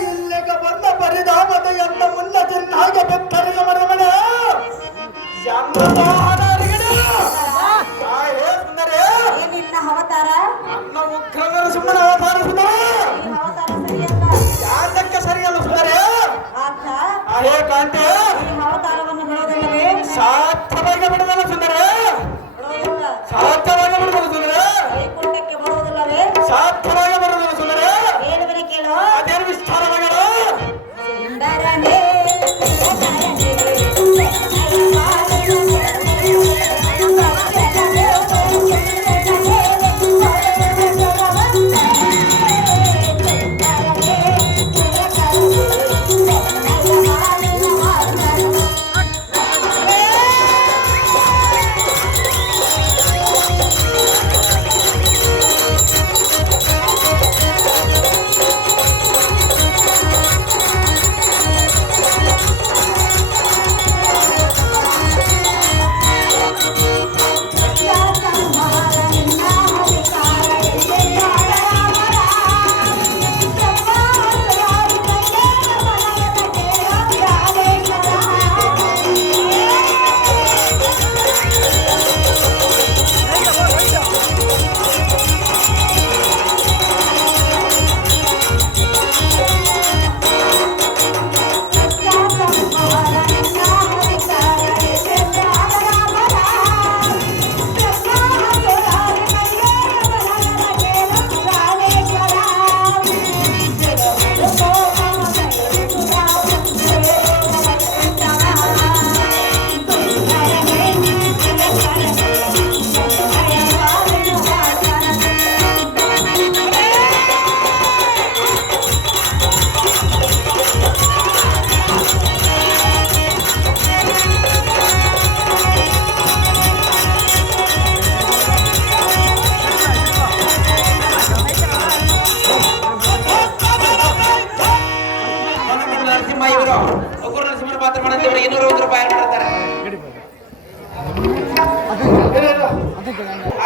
ಇಲ್ಲಿಗೆ ಬಂದ ಪರಿಧಾಮದ ಎಂದ ಮುನ್ನ ಚಿನ್ನಾಗೆ ಬೆತ್ತರಿಗ ಮರಮನೆ ಏನಿಲ್ಲ ಅವತಾರ ನನ್ನ ಉಗ್ರನ ಸುಮ್ಮನೆ ಅವತಾರ ಸುಂದರ ಯಾತಕ್ಕೆ ಸರಿಯಲ್ಲ ಸುಂದರೇ ಹೇ ಕಾಂತೆ ಅವತಾರವನ್ನು ಬಿಡೋದಿಲ್ಲವೇ ಸಾಧ್ಯವಾಗಿ ಬಿಡದಲ್ಲ ಸುಂದರ ಸಾಧ್ಯವಾಗಿ ಬಿಡದಲ್ಲ ಸುಂದರ ವೈಕುಂಠಕ್ಕೆ ಬರುವುದಿಲ್ಲವೇ ಸಾಧ್ಯವಾಗಿ ಬರುವುದಿಲ್ಲ ಸುಂದರ ಹೇಳುವನೆ ಕೇಳು ಅದೇನು ವಿಸ್ತಾರವಾಗಿ ಸುಂದರನೇ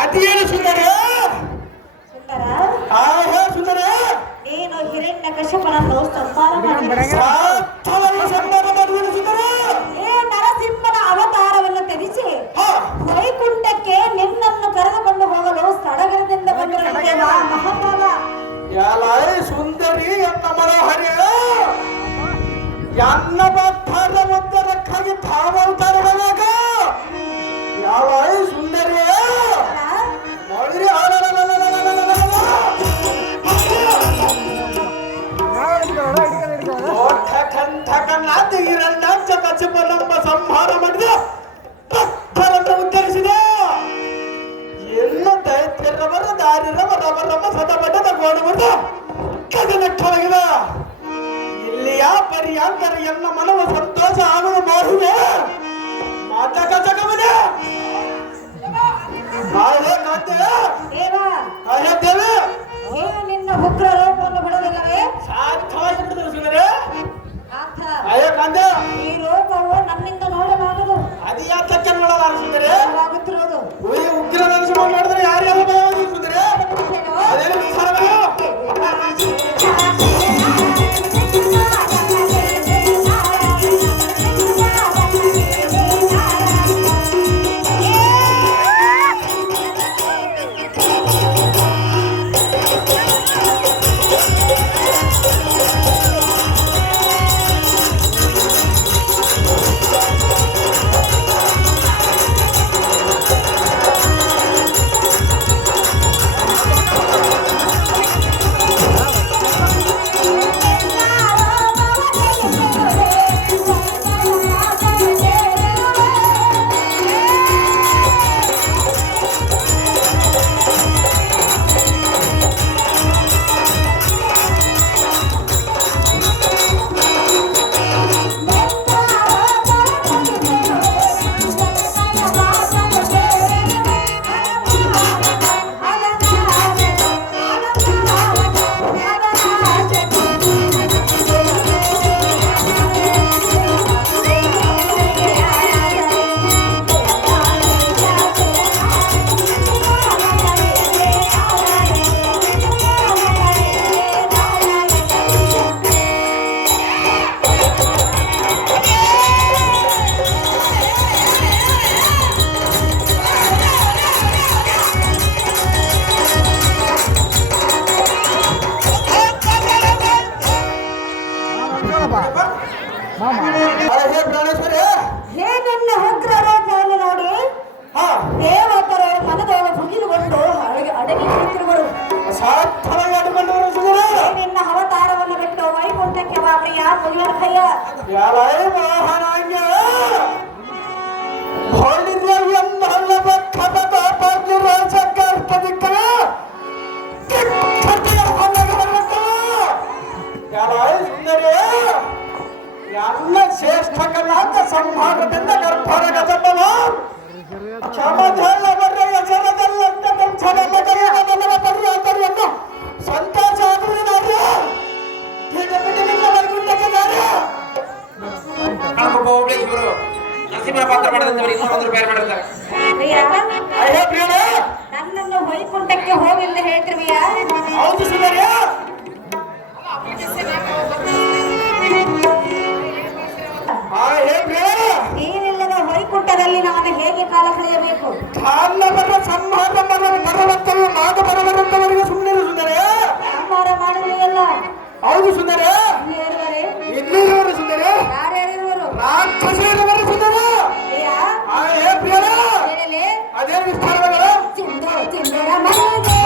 ಅದೇನು ಸುಂದರ ಸುಂದರ ನೀನು ಹಿರಣ್ಯ ಕಶ್ಯಪನನ್ನು ಸಂಹಾರ ಮಾಡಿದ ನರಸಿಂಹನ ಅವತಾರವನ್ನು ತ್ಯಜಿಸಿ ವೈಕುಂಠಕ್ಕೆ ನಿನ್ನನ್ನು ಕರೆದುಕೊಂಡು ಹೋಗಲು ಸ್ಥಳಗರದಿಂದ ಬಂದಿರುವ ಮಹಾಭಾವ ಸುಂದರಿ ಎನ್ನ ಮನೋಹರಿ ಎನ್ನ ಭಕ್ತರ ಉದ್ದರಕ್ಕಾಗಿ ಭಾವತಾರವಾಗ ಯಾವ ಸುಂದರಿ ನೋಡ್ರಿ ನಮ್ಮ ಸಂಹಾರ ಮಾಡಿದ ಭಕ್ತರನ್ನು ಉದ್ಧರಿಸಿದ ಎಲ್ಲ ದೈತ್ಯರವರ ದಾರಿರವರವರಮ್ಮ ಸದಬಡ್ಡದ ಗೋಡುಬಡ್ಡ ಕದನಟ್ಟೊಳಗಿದ ಇಲ್ಲಿಯ ಪರ್ಯಾಂತರ ಎಲ್ಲ ಮನವ ಯಾರೈ ಮಹಾರಾಜ್ಯ ಹೊಳಿದ್ರೆ ಎಂದಲ್ಲ ಬೆಕ್ಕದ ಪಾಪಿರ ಸಕರ್ಪದಿಕ್ಕ ಕಿಕ್ಕಟಿಯ ಹೊಲಗೆ ಬರಬೇಕು ಯಾರೈ ಸುಂದರಿ ಎಲ್ಲ ಶ್ರೇಷ್ಠ ಕಲಾಂತ ಸಂಭಾಗದಿಂದ ಗರ್ಭರಗ ಜಪವ ಕ್ಷಮಧಲ್ಲ ಬರ್ರೆ ಹೆಸರದಲ್ಲಂತ ವಂಶನೆಲ್ಲ ಕರೆಯಲ್ಲ ಪರಿಯಾತರಿಯನ್ನು ಸಂತೋಷ ಆದರೂ ನಾನು ಹೀಗೆ ಬಿಟ್ಟಿಲ್ಲ ವೈಗುಂಠಕ್ಕೆ ನಾನು ಒಬ್ಳೇಶ್ವರು ನರಸಿಂಹನ ಪಾತ್ರ ಮಾಡಿದಂತವ್ರು ಇನ್ನೊಂದು ರೂಪಾಯಿ ಮಾಡಿರ್ತಾರೆ. ಅಯ್ಯೋ ಪ್ರಿಯರೇ ನನ್ನನ್ನು ವೈಕುಂಠಕ್ಕೆ ಹೋಗಿಲ್ಲ ಹೇಳ್ತಿರ್ವಿಯ ಹೌದು ಸುಂದರಿ ಹೇ ಪ್ರಿಯರೇ ನೀನಿಲ್ಲದ ವೈಕುಂಠದಲ್ಲಿ ನಾನು ಹೇಗೆ ಕಾಲ ಕಳೆಯಬೇಕು? ಕಾಲವರ ಸಂಹಾರ ಬರವಂತರು ನಾಗ ಬರವರಂತವರಿಗೆ ಸುಮ್ಮನೆ ಸುಂದರಿ ಸಂಹಾರ ಮಾಡುವುದಿಲ್ಲ. ಹೌದು ಸುಂದರಿ ಇಲ್ಲಿರುವರೆ ಇಲ್ಲಿರುವರು ಸುಂದರಿ ಯಾರ್ಯಾರಿರುವರು? ರಾಕ್ಷಸೇರವರು ಸುಂದರಿ ಪ್ರಿಯ ಹೇ ಪ್ರಿಯರೇ ಹೇಳಲೆ ಅದೇ ವಿಸ್ತಾರಗಳು ಚಿಂದರ ಚಿಂದರ ಮಲಗೆ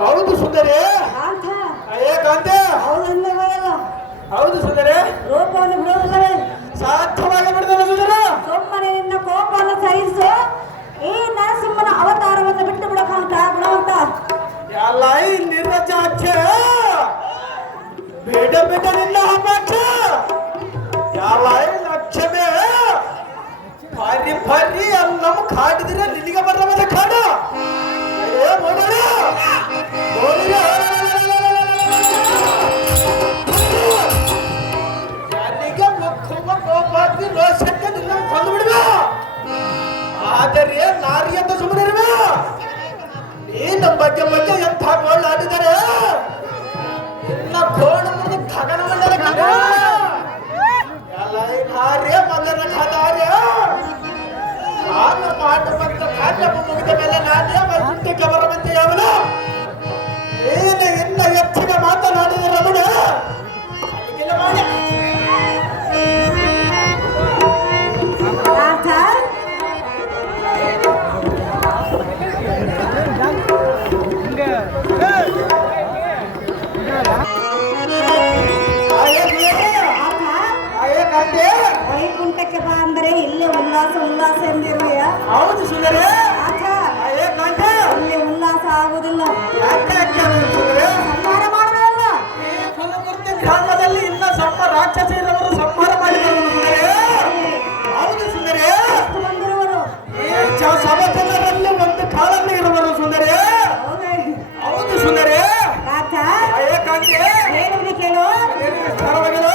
ಹೌದು ಸುಂದರಿ ಕಾಂತೆ ಹೌದು ಸುಂದರಿ ರೂಪವನ್ನು ಬಿಡುವುದಿಲ್ಲವೇ? ಸಾಧ್ಯವಾಗಿ ಬಿಡ್ತಾನೆ ಸುಂದರ ಸುಮ್ಮನೆ ನಿನ್ನ ಕೋಪವನ್ನು ಸಹಿಸು. ಈ ನರಸಿಂಹನ ಅವತಾರವನ್ನು ಬಿಟ್ಟು ಬಿಡಕಂತ ಗುಣವಂತ ಎಲ್ಲ ಈ ನಿರ್ಲಜ್ಜಾಕ್ಷ ಬೇಡ ಬೇಡ ನಿನ್ನ ಹಬ್ಬಾಕ್ಷ ಎಲ್ಲ ಈ ಲಕ್ಷ್ಮೇ ಭಾರಿ ಭಾರಿ ನಮ್ಮ ಕಾಡಿದ್ರೆ ನಿನಗೆ ಬರಬದ ಕಾಡ ಏ ನೋಡೋಣ ಯಾರಿಗೆ ಕೋಪಾಗ್ತಿ ರೋಷಕ್ಕೆ ನಿನ್ನ ಕೊಂದು ಬಿಡುವ ಆದರೆ ನಾರಿ ಅಂತ ಸುಮ್ಮನೆ ಇರುವ ಈ ನಮ್ಮ ಬಗ್ಗೆ ಎಂಥ ಗೋಳ್ ಆಡಿದರೆ ಇನ್ನ ಗೋಣ ಮುಂದೆ ಖಗನ ಮಂಡಲ ಎಲ್ಲ ಈ ನಾರ್ಯ ಮಗನ ಖಾದಾರ್ಯ ನಾನು ಮಾಡುವಂತ ಕಾರ್ಯ ಮುಗಿದ ಮೇಲೆ ನಾನೇ ವೈಕುಂಠಕ್ಕೆ ಬರವಂತೆ ಅವನ ಏನು ಇನ್ನ ಹೆಚ್ಚಿಗೆ ಮಾತನಾಡಿದ ರಮಣ ಮಾಡಿ ಪಾರ್ಥ ಆಯೇ ಕಾಂತೆ ವೈಕುಂಠಕ್ಕೆ ಬಾ ಅಂದರೆ ಇಲ್ಲೇ ಉಲ್ಲಾಸ ಉಲ್ಲಾಸ ಎಂದಿರುವೆಯ ಹೌದು ಸುಂದರಿ ಆಚಾ ಏಕಾಂತೆ ಇಲ್ಲಿ ಉಲ್ಲಾಸ ಆಗುವುದಿಲ್ಲ ಯಾಕೆ ಸುಂದರಿ ಸಂಹಾರ ಮಾಡಬೇಕಲ್ಲ ಈ ಫಲಮೂರ್ತಿ ಗ್ರಾಮದಲ್ಲಿ ಇನ್ನ ರಾಕ್ಷಸ ಇರುವರು ಸಂಹಾರ ಮಾಡಿದರು ಸುಂದರಿ ಹೌದು ಸುಂದರಿ ಎಷ್ಟು ಬಂದಿರುವರು ಈ ಸಭೆಯಲ್ಲಿ ಒಂದು ಕಾಲದಲ್ಲಿ ಇರುವರು ಸುಂದರಿ ಹೌದೇ ಹೌದು ಸುಂದರಿ ಆಚಾ ಏಕಾಂತೆ ಹೇಳುವುದು ಕೇಳು ಸ್ಥಳವಾಗಿರು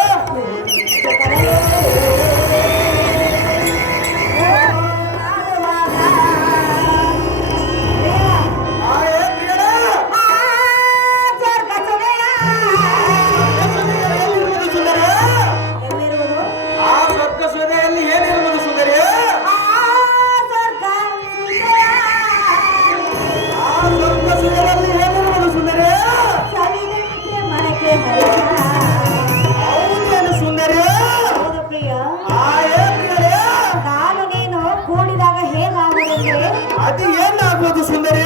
ಅದು ಏನಾಗ್ಬೋದು ಸುಂದರಿ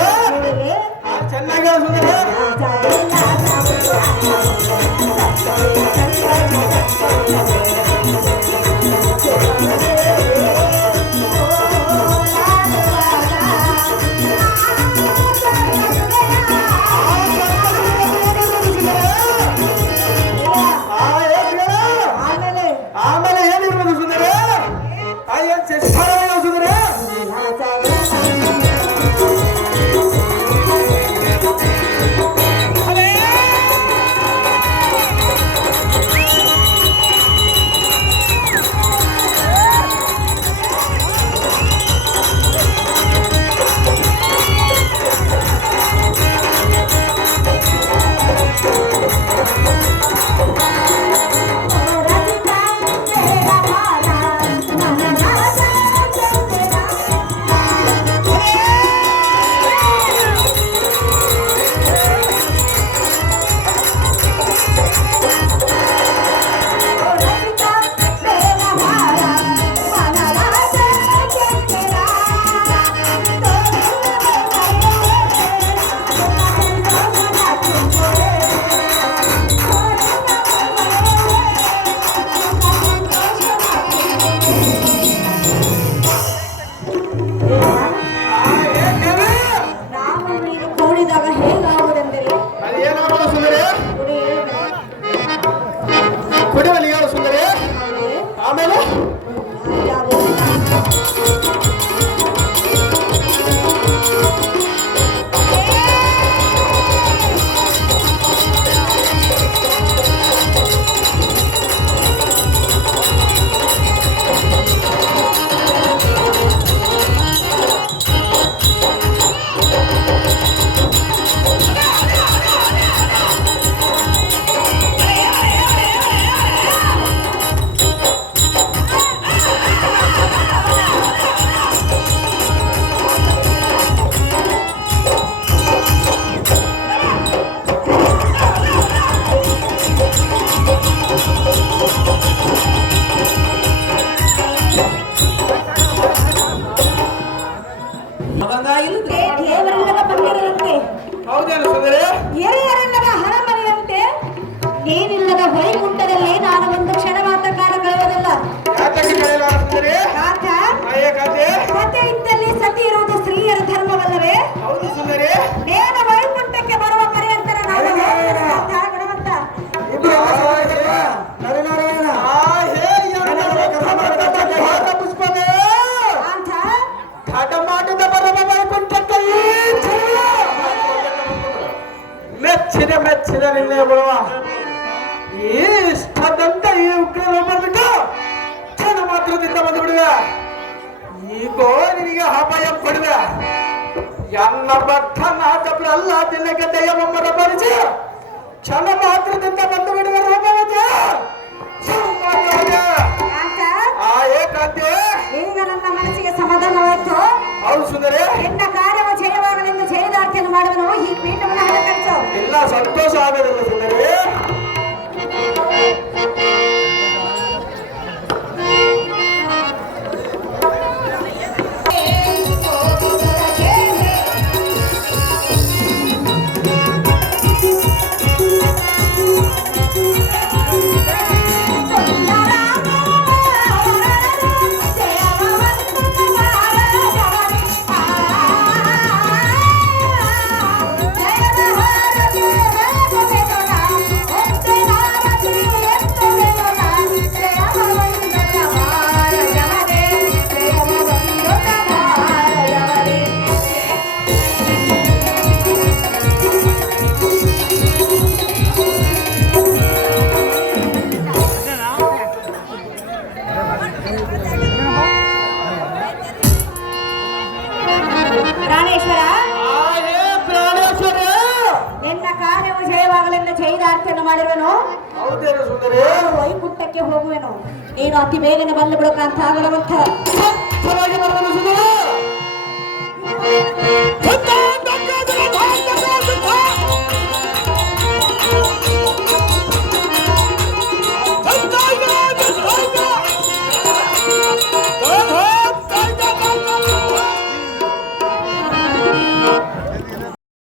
ಚೆನ್ನಾಗಿ ಸುಂದರಿ ಆಮೇಲೆ ಏನಿರ್ಬೋದು ಸುಂದರಿ ಸುಂದರಿ ಕುಡಿವಲ್ಲಿ ಹೇಳು ಸುಂದರಿ ಆಮೇಲೆ ದೇವರೆಲ್ಲದ ಬಂದಿರದಂತೆ ಹೌದೇನು ಸುಂದರಿ ಹಿರಿಯರೆಲ್ಲದ ಹಣಮನೆಯಂತೆ ನೀನಿಲ್ಲದ ವೈಕುಂಠದಲ್ಲಿ ನಾನು ಒಂದು ಕ್ಷಣ ಮಾತ್ರ ಕಾಲ ಕಳೆಯುವುದಿಲ್ಲ ಸುಂದರಿ ಸತ್ಯ ಇದ್ದಲ್ಲಿ ಸತಿ ಇರುವುದು ಸ್ತ್ರೀಯರ ಧರ್ಮವಲ್ಲವೇ ಹೌದು ಸುಂದರಿ ನೇನ ವೈಕುಂಠಕ್ಕೆ ಬರುವ ಪರ್ಯಂತರ ನಾನು ಗುಣವಂತ ಪುಷ್ಪನೇ ಅಂತ ಠಾಟ ಮಾಡಿದ ಬರುವ ವೈಕುಂಠಕ್ಕೆ ಮೆಚ್ಚಿದ ನಿನ್ನೆ ಬರುವ ಈ ಇಷ್ಟದಂತ ಈ ಉಗ್ರ ಬಂದ್ಬಿಟ್ಟು ಕ್ಷಣ ಮಾತ್ರದಿಂದ ಬಂದು ಬಿಡುವೆ ಈಗೋ ನಿನಗೆ ಅಭಯ ಕೊಡುವೆ ಎನ್ನ ಭಕ್ತನಾದಬ್ರು ಅಲ್ಲ ದಿನಕ್ಕೆ ದಯಮಮ್ಮರ ಬರಿಸಿ ಕ್ಷಣ ಮಾತ್ರದಿಂದ ಬಂದು ಬಿಡುವ ರೂಪವತೆ ಏಕಾಂತೆ ಈಗ ನನ್ನ ಮನಸ್ಸಿಗೆ ಸಮಾಧಾನವಾಯಿತು ಹೌದು ಸುಂದರಿ ನಿನ್ನ ಕಾರ್ಯವ ಜಯವಾಗಲೆಂದು ಜಯದಾರ್ಥಿಯನ್ನು ಮಾಡುವನು ಈ ಪೀಠವನ್ನು ಹಣಕರಿಸು ಎಲ್ಲ ಸಂತೋಷ ಆಗೋದಿಲ್ಲ ಸುಂದರಿ ಸುಂದರ ಪ್ರಾಣೇಶ್ವರ, ಹೇ ಪ್ರಾಣೇಶ್ವರ, ನಿನ್ನ ಕಾರ್ಯವು ಜಯವಾಗಲೆಂದ ಜೈದಾರ್ಥಿಯನ್ನು ಮಾಡಿರುವನು. ಹೌದೇನು ಸುಂದರಿ? ವೈಕುಂಠಕ್ಕೆ ಹೋಗುವೆನು. ನೀನು ಅತಿ ಬೇಗನೆ ಬಂದು ಬಿಡಕಂತ ಆಗಲವಂತ ಚೆನ್ನಾಗಿ ಬರುವನು ಸುಂದರಿ.